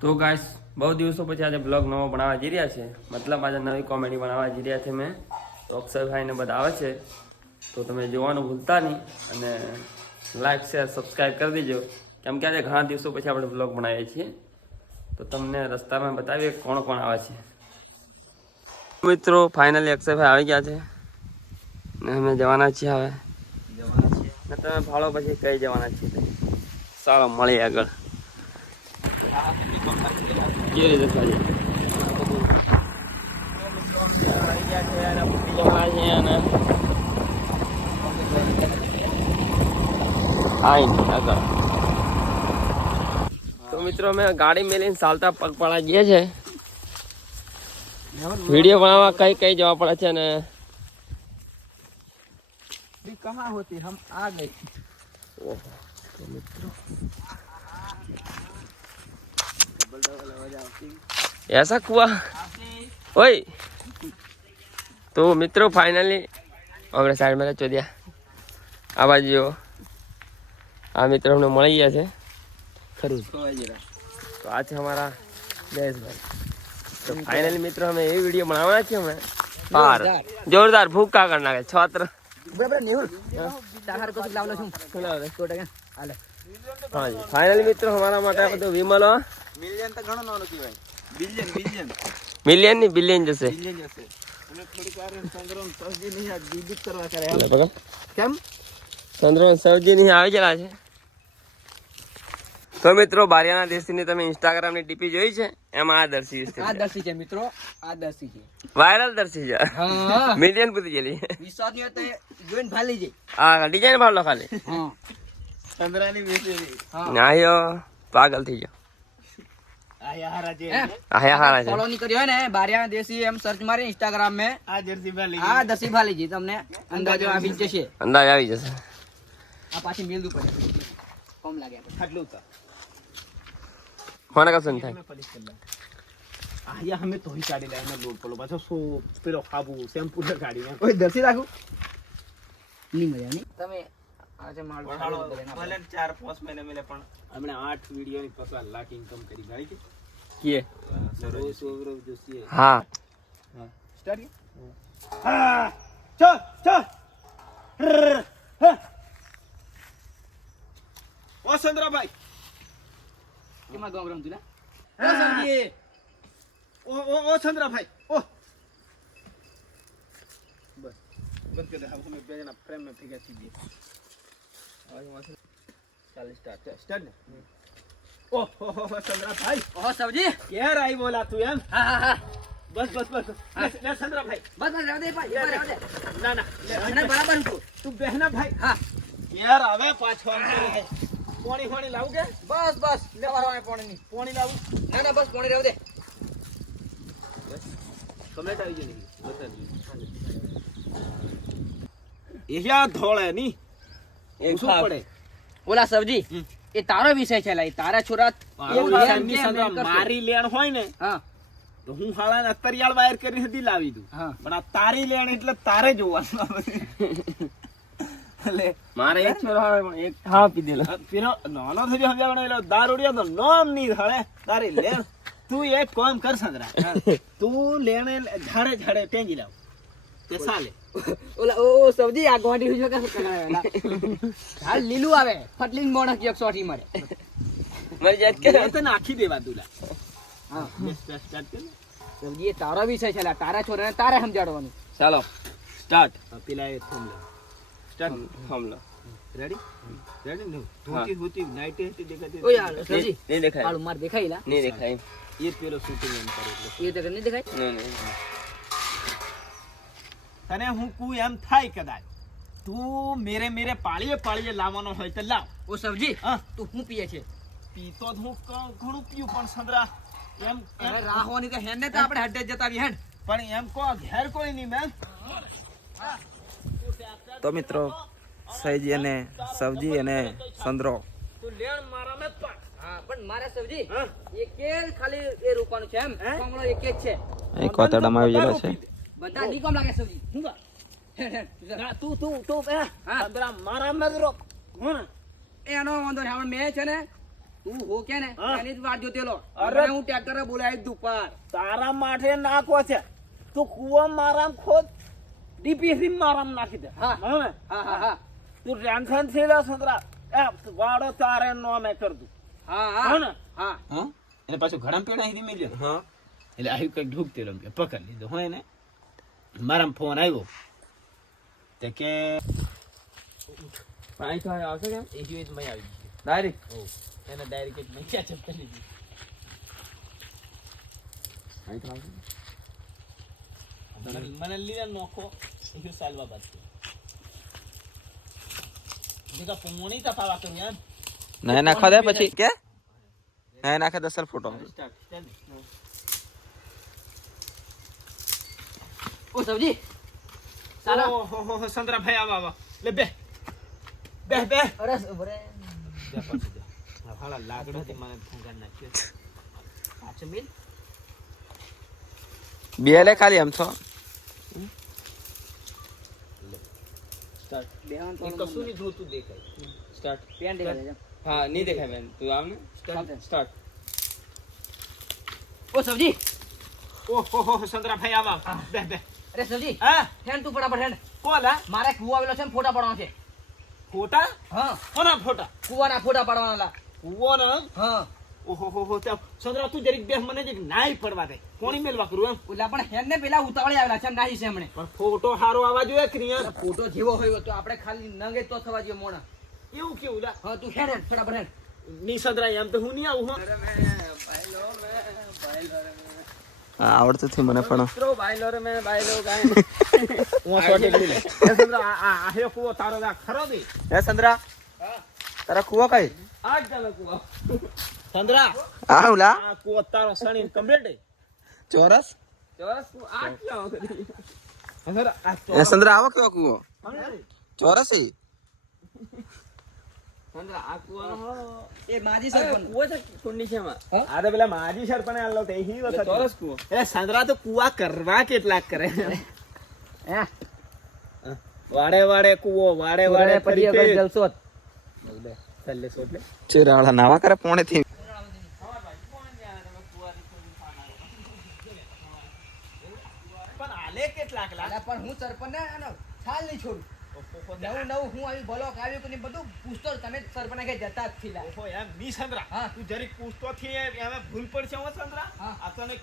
તો ગાઈસ બહુ દિવસો પછી આજે બ્લોગ નવો બનાવવા જઈ રહ્યા છે, મતલબ આજે નવી કોમેડી બનાવવા જઈ રહ્યા છે મેં. તો અક્ષયભાઈને બધા આવે છે, તો તમે જોવાનું ભૂલતા નહીં અને લાઈક શેર સબસ્ક્રાઈબ કરી દેજો, કેમ કે આજે ઘણા દિવસો પછી આપણે બ્લોગ બનાવીએ છીએ. તો તમને રસ્તામાં બતાવીએ કોણ કોણ આવે છે. મિત્રો ફાઇનલી અક્ષયભાઈ આવી ગયા છે ને અમે જવાના છીએ હવે. ને તમે ભાડો પછી કઈ જવાના છીએ? ચાલો મળીએ આગળ. કેવી રીતે થાય આગળ. તો મિત્રો અમે ગાડી મેલીને ચાલતા પગપાળા જઈએ છે. વિડીયો બનાવવા કઈ કઈ જવા પડે છે ને कहाँ होती हम आ गए. તો મિત્રો ऐसा हुआ ओए. तो मित्रों फाइनली આપણે સાઈડ માં ચોદ્યા આ બાજુ આ મિત્રો અમને મળી ગયા છે ખરું. તો આ છે અમારા જયેશભાઈ. તો ફાઇનલી મિત્રો અમે એ વિડીયો બનાવવાના છીએ અમે પાર જોરદાર ભૂકા કરી નાખે છત્ર. हाँ जी फाइनली मित्रों हमारा माटे तो विमल मिलियन तो घणो नानो की भाई. बिलियन बिलियन मिलियन नहीं बिलियन जैसे बिलियन जैसे અને થોડીક વાર સંગ્રામ સબ્જી નહીં આ બીબી કરવા કરે એટલે પકડ કેમ સંદ્રો સબ્જી નહીં આવી જલા છે. તો મિત્રો બારિયાના દેશીની તમે ઇન્સ્ટાગ્રામ ની ડીપી જોઈ છે? એમાં આ દર્શી છે મિત્રો. આ દર્શી છે વાયરલ દર્શી છે. હા મિલિયન પૂરી ગયેલી વિશ્વાસ નહીં તો જોઈન ભાલી જઈ. આ ડિઝાઇન ભાડલો ખાલી હા ચંદ્રાની બેસેલી. હા નાયો પાગલ થઈ ગયો. આયા હારા છે. આયા હારા છે. ફોલો નહીં કર્યો હોય ને બારિયાના દેશી એમ સર્ચ મારી ઇન્સ્ટાગ્રામ મે આ દર્શી ભાલી. આ દર્શી ભાલી જી તમને અંદાજો આવી જશે. અંદાજ આવી જશે. આ પાછી મેલ દુ પડે કોમ લાગે આટલું તો કોને કસન થાય આયા હમે તો હી કાઢી લાઈને લોડ પડો પાછો સો પેલો ખાબુ શેમ્પુ ને કાઢીને કોઈ દર્શી રાખું ની મજા નહીં. તમે આજે માલ ભલે 4-5 મહિને મેલે પણ हमने 8 वीडियो ની 50 लाख इनकम કરી ગાડી કે કીએ સૌરવ જોશી. હા હા સ્ટાર્ટ હા ચલ ચલ ઓ ચંદ્રભાઈ કેમાં ગોમરમ તુલા ઓ સંજી ઓ ચંદ્રભાઈ ઓ બસ બંધ कर दे. हम हमें बेजना फ्रेम में फिगर कीजिए. और वहां से चल स्टार्ट ने ओ हो चंद्रा भाई. ओ सब्जी क्या राई बोला तू एम. हां हां हां बस बस बस ले चंद्रा भाई बस बस रहने दे भाई रहने दे. ना ना ले बराबर तू बहना भाई. हां यार आवे पाछो हम पानी पानी लाऊ के बस बस ले वाला पानी नहीं पानी लाऊ. ना ना बस पानी रहने दे. बस कमेंट આવી ગઈ બતા દી એયા ધોળે ની એક શું પડે ઓલા સબ્જી એ તારો વિષય છે લા. તારા છોરા એક સંગ્રામ મારી લેણ હોય ને હા તો હું હાળાને અત્તરિયાળ વાયર કરીને દી લાવી દઉં. પણ આ તારી લેણ એટલે તારે જોવાનું. એટલે મારે એક છોરો આવે પણ એક હા પી દેલો પીનો નાનો થઈ ગયો સમજાવણો એલો દારૂડિયા તો નામ ની હળે તારી લેણ. તું એક કામ કર સંગ્રા તું લેણે ઝાડે ઝાડે ટેંગી લાવ તે સાલે ઓલા ઓ સબ્જી આ ગોડી હુજો કે કરાવેલા હાલ લીલું આવે ફટલીન મોણક 180 મળે મરી જાય કે તો નાખી દેવા તુલા. હા સ્ટાર્ટ કર સબ્જી એ તારો વિષય છે તારા છોરાને તારે સમજાડવાનું. ચાલો સ્ટાર્ટ. પેલા એ થોમ લે સ્ટાર્ટ થોમ લો. રેડી રેડી નો ધોતી હોતી નાઈટ હતી દેખાતી. ઓ યાર સબ્જી નહીં દેખાય. હાલ માર દેખાઈલા નહીં દેખાય. એ પેલો શૂટિંગ એમ કરે એટલે એ તો નહીં દેખાય. નહીં તને હું કુ એમ થાય કદાચ તું મેરે પાળીએ પાળીએ લાવવાનો હોય તો લાવ. ઓ સબ્જી હા તું હું પીએ છે? પીતો હું ઘણું પીયું પણ સંદરા એમ રાહવાની તો હેને તો આપણે હડે જતા રહી હેડ પણ એમ કો ઘેર કોઈ નહીં મેં. તો મિત્રો સહીજી અને સબ્જી અને સંદ્રો તું લેણ મારા મે પાક. હા પણ મારા સબ્જી એક જ ખાલી એ રૂપાનું છે એમ કમળો એક જ છે. અહીં કોતડામાં આવી ગયેલો છે. બધા નીકમ લાગે સબ્જી હું તું હા સંદરા મારા મે રોક હું એનો વાંધો નહીં. આપણે મેં છે ને તું હો કે ને હા. એની જ વાત જોતેલો અરે. મને હું ટ્રેક્ટર બોલાવી દઉં પાર તારા માટે નાખવો છે તું કુવા મારામ ખોદ ડીપીસી મારામ નાખી દે હા. હો ને? હા હા હા તું ટેન્શન થી લે સંતરા એ વાડો તારે નોમે કર દઉં હા હો હા ને? હા હા એને પાછું ઘણા પેડા હીધી મેલ્યો હા એટલે આવ્યું કઈક ઢૂકતે કે પકડ લીધો હોય ને મારા ફોન આવ્યો તે કે અહીં તો આવશે કેમ એ જ મેં આવી ગયો ડાયરેક્ટ એને ડાયરેક્ટ મેં ક્યાં ચપતા લીધી અહીં તો આવશે મને લીધા નોખો એ સાલવા બાદ દેખા પોણી તફાવા કરું યાર નહીં નાખવા દે પછી કે નહીં નાખે તો સર ફોટો ઓ સબજી સાલા ઓહો સંતરા ભાઈ આવા લે બે બે બે અરે બરે બે પાછું દે હાલા લાકડો થી મને ફૂંકાડ નાખ્યો પાછો મિલ બે લે ખાલી એમ છો સ્ટાર્ટ બેહન એ કશું નહીં જોતું દેખાય સ્ટાર્ટ પેન દેખાય હા નહીં દેખાય બેન તું આવ ને સ્ટાર્ટ ઓ સબજી ઓહો સંતરા ભાઈ આવા બે બે અરે સબજી હા હેન્ડ તું ફટાફટ હેન્ડ કોલા મારે કુવો આવેલો છે ને ફોટા પાડવાનો છે ફોટા હા કોના ફોટા કુવાના ફોટા પાડવાના કુવો ના હા ઓહો તે સંતરા તું જરીક બે મને જરીક નાઈ પડવા દે કોની મેલવા કરું એમ ઓલા પણ હેન્ડ ને પેલા ઉતાવળે આવેલા છે નાહી છે હમણે પણ ફોટો હારો આવવા જોઈએ કે નહીં ફોટો જેવો હોય તો આપણે ખાલી નંગે તો થવા જોઈએ મોણા એવું કેવું લા હા તું હેન્ડ ફટાફટ હેન્ડ ની સંતરા એમ તો હું નહીં આવું હો આવડતું થી મને પણ મિત્રો બાયલો રે મેં બાયલો ગાય હું શોર્ટ કરી લે એ સંતરા આ હે કુવો તારો દા ખરો ની હે સંદ્રા તારા કુવો કઈ આજ ચાલો કુવા સંતરા આ ઉલા આ કુવો તારો સણી કમ્પ્લીટ ચોરસ ચોરસ કુવા આજ ક્યાં કરી સંતરા આ એ સંદ્રા આવો કેવો કુવો ચોરસ એ સંદ્રા આ કુવાનો એ માજી અરે સર કુવો છે કુંડી છે એમાં આ તો પેલા માજી સર પણ આલો તે હી એટલે ચોરસ કુવો એટલે સંતરા તો કુવા કરવા કેટલાક કરે હે વાડે વાડે કુવો વાડે વાડે પછી ફરી અગર જલસો ચાલે સોટલે ચેરાળા નાવા કરે પોણે થી પણ આલે કેટલાક લાખ અલા પણ હું સરપંચ ને આનો છાલ નહીં છોડું નવું નવું હું આવી બ્લોક આવ્યું કે નહીં બધું પૂછતો જ તમે સરપંચ કે જતા જ થીલા ઓહો યાર ની સંતરા હા. તું જરીક પૂછતો થી એમે ભૂલ પડશે હો સંતરા હા. આ તને